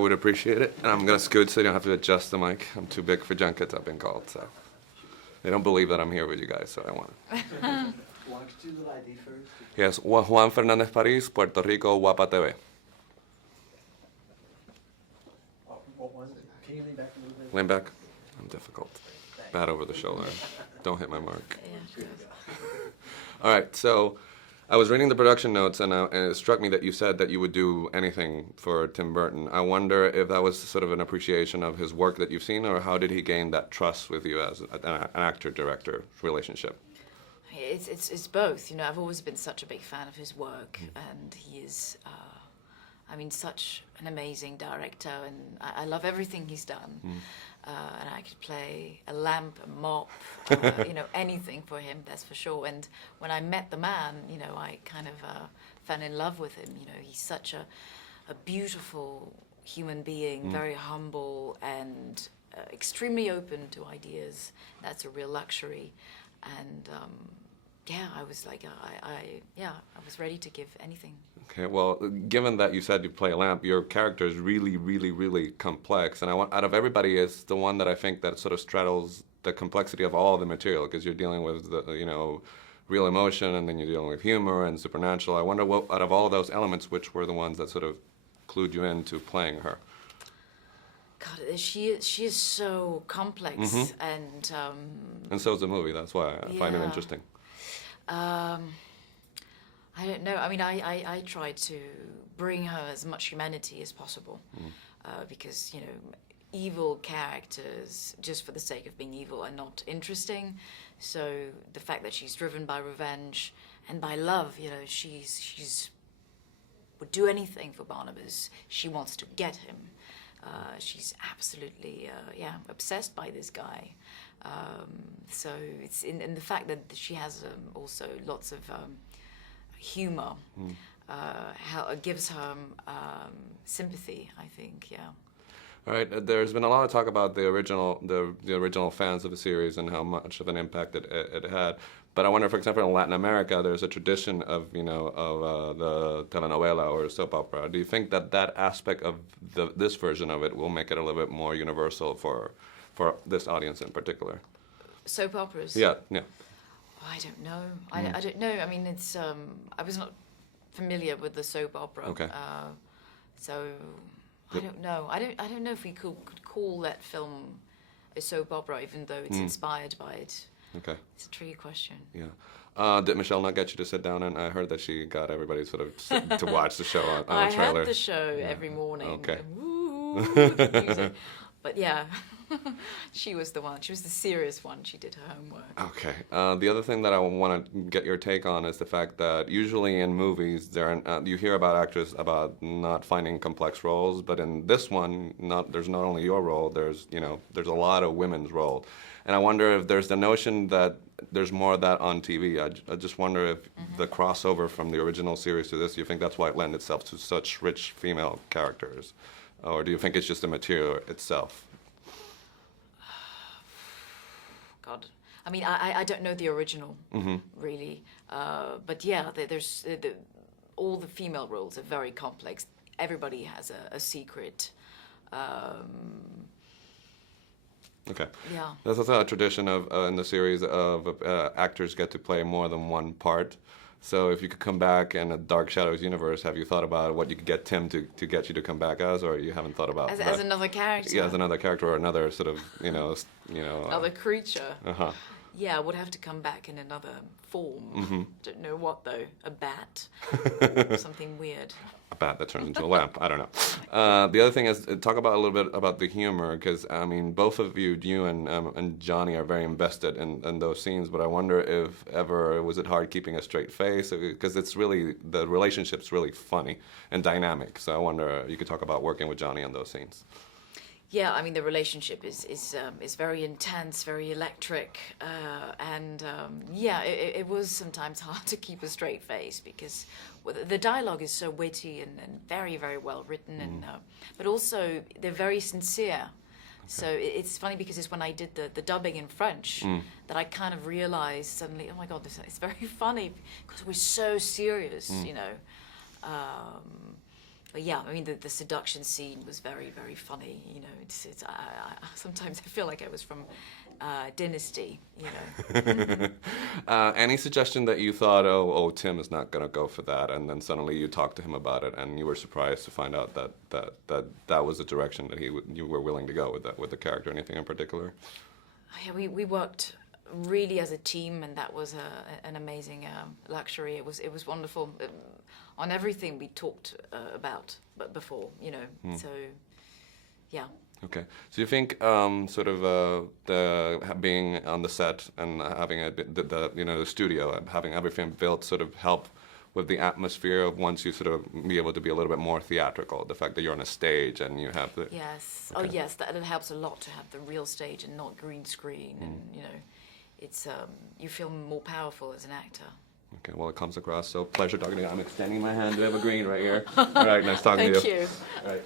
I would appreciate it, and I'm gonna scoot so you don't have to adjust the mic. I'm too big for junkets, I've been called, so. They don't believe that I'm here with you guys, so I want it. Juan, could you do the ID first? Yes, Juan Fernandez Paris, Puerto Rico, Guapa TV. What was it? Can you lean back a little bit? Lean back. I'm difficult. Bad over the shoulder. Don't hit my mark. Yeah. All right, so I was reading the production notes, and it struck me that you said that you would do anything for Tim Burton. I wonder if that was sort of an appreciation of his work that you've seen, or how did he gain that trust with you as an actor-director relationship? It's both. You know, I've always been such a big fan of his work, and he is, such an amazing director, and I love everything he's done. And I could play a lamp, a mop, anything for him, that's for sure. And when I met the man, I kind of fell in love with him. He's such a beautiful human being, very humble and extremely open to ideas. That's a real luxury. And I was like, I was ready to give anything. Okay, well, given that you said you play a lamp, your character is really, really, really complex. And out of everybody, it's the one that I think that sort of straddles the complexity of all the material, because you're dealing with, real emotion, and then you're dealing with humor and supernatural. I wonder what, out of all those elements, which were the ones that sort of clued you into playing her? God, she is so complex, and so is the movie. That's why I find it interesting. I don't know. I mean, I try to bring her as much humanity as possible, because evil characters, just for the sake of being evil, are not interesting. So the fact that she's driven by revenge and by love, she's would do anything for Barnabas. She wants to get him. She's absolutely, obsessed by this guy. So it's in the fact that she has also lots of humor, gives her sympathy, I think, yeah. All right, there's been a lot of talk about the original fans of the series and how much of an impact it had. But I wonder, for example, in Latin America, there's a tradition of the telenovela or soap opera. Do you think that aspect of this version of it will make it a little bit more universal for this audience in particular? Soap operas? Yeah. I don't know. I don't know. I mean, it's I was not familiar with the soap opera. Okay. So I don't know. I don't know if we could call that film a soap opera, even though it's inspired by it. Okay. It's a tricky question. Yeah. Did Michelle not get you to sit down? And I heard that she got everybody sort of to watch the show on a trailer. I had the show every morning. Okay. Woo, the music. But yeah, she was the one. She was the serious one. She did her homework. Okay. The other thing that I want to get your take on is the fact that usually in movies, you hear about actors about not finding complex roles, but in this one, there's not only your role. There's a lot of women's role, and I wonder if there's the notion that there's more of that on TV. I just wonder if the crossover from the original series to this, you think that's why it lends itself to such rich female characters? Or do you think it's just the material itself? God, I mean, I don't know the original, really. But yeah, there's all the female roles are very complex. Everybody has a secret. Okay. Yeah. There's also a tradition of in the series of actors get to play more than one part. So if you could come back in a Dark Shadows universe, have you thought about what you could get Tim to get you to come back as, or you haven't thought about that? As another character? Yeah, as another character or another sort of, Another creature? Uh-huh. Yeah, I would have to come back in another form. Don't know what, though. A bat? Or something weird. A bat that turns into a lamp. I don't know. The other thing is, talk about a little bit about the humor, because, I mean, both of you and Johnny are very invested in those scenes, but I wonder if ever, was it hard keeping a straight face? Because the relationship's really funny and dynamic, so I wonder, you could talk about working with Johnny on those scenes. Yeah, I mean, the relationship is very intense, very electric, and it was sometimes hard to keep a straight face because the dialogue is so witty and very, very well written, and but also they're very sincere. Okay. So it's funny because it's when I did the dubbing in French that I kind of realized suddenly, oh my God, it's very funny because we're so serious, But yeah, I mean, the seduction scene was very, very funny. You know, sometimes I feel like I was from Dynasty. You know. Any suggestion that you thought, oh, Tim is not going to go for that, and then suddenly you talked to him about it, and you were surprised to find out that was the direction that you were willing to go with the character. Anything in particular? Yeah, we worked really as a team, and that was an amazing luxury. It was wonderful on everything we talked about before, you know. So, yeah. Okay. So you think sort of being on the set and having the studio and having everything built sort of help with the atmosphere of once you sort of be able to be a little bit more theatrical, the fact that you're on a stage and you have the... Yes. Okay. Oh, yes, that it helps a lot to have the real stage and not green screen, and, you know, it's, you feel more powerful as an actor. Okay, well, it comes across. So pleasure talking to you. I'm extending my hand to Eva Green right here. All right, nice talking to you. Thank you. All right.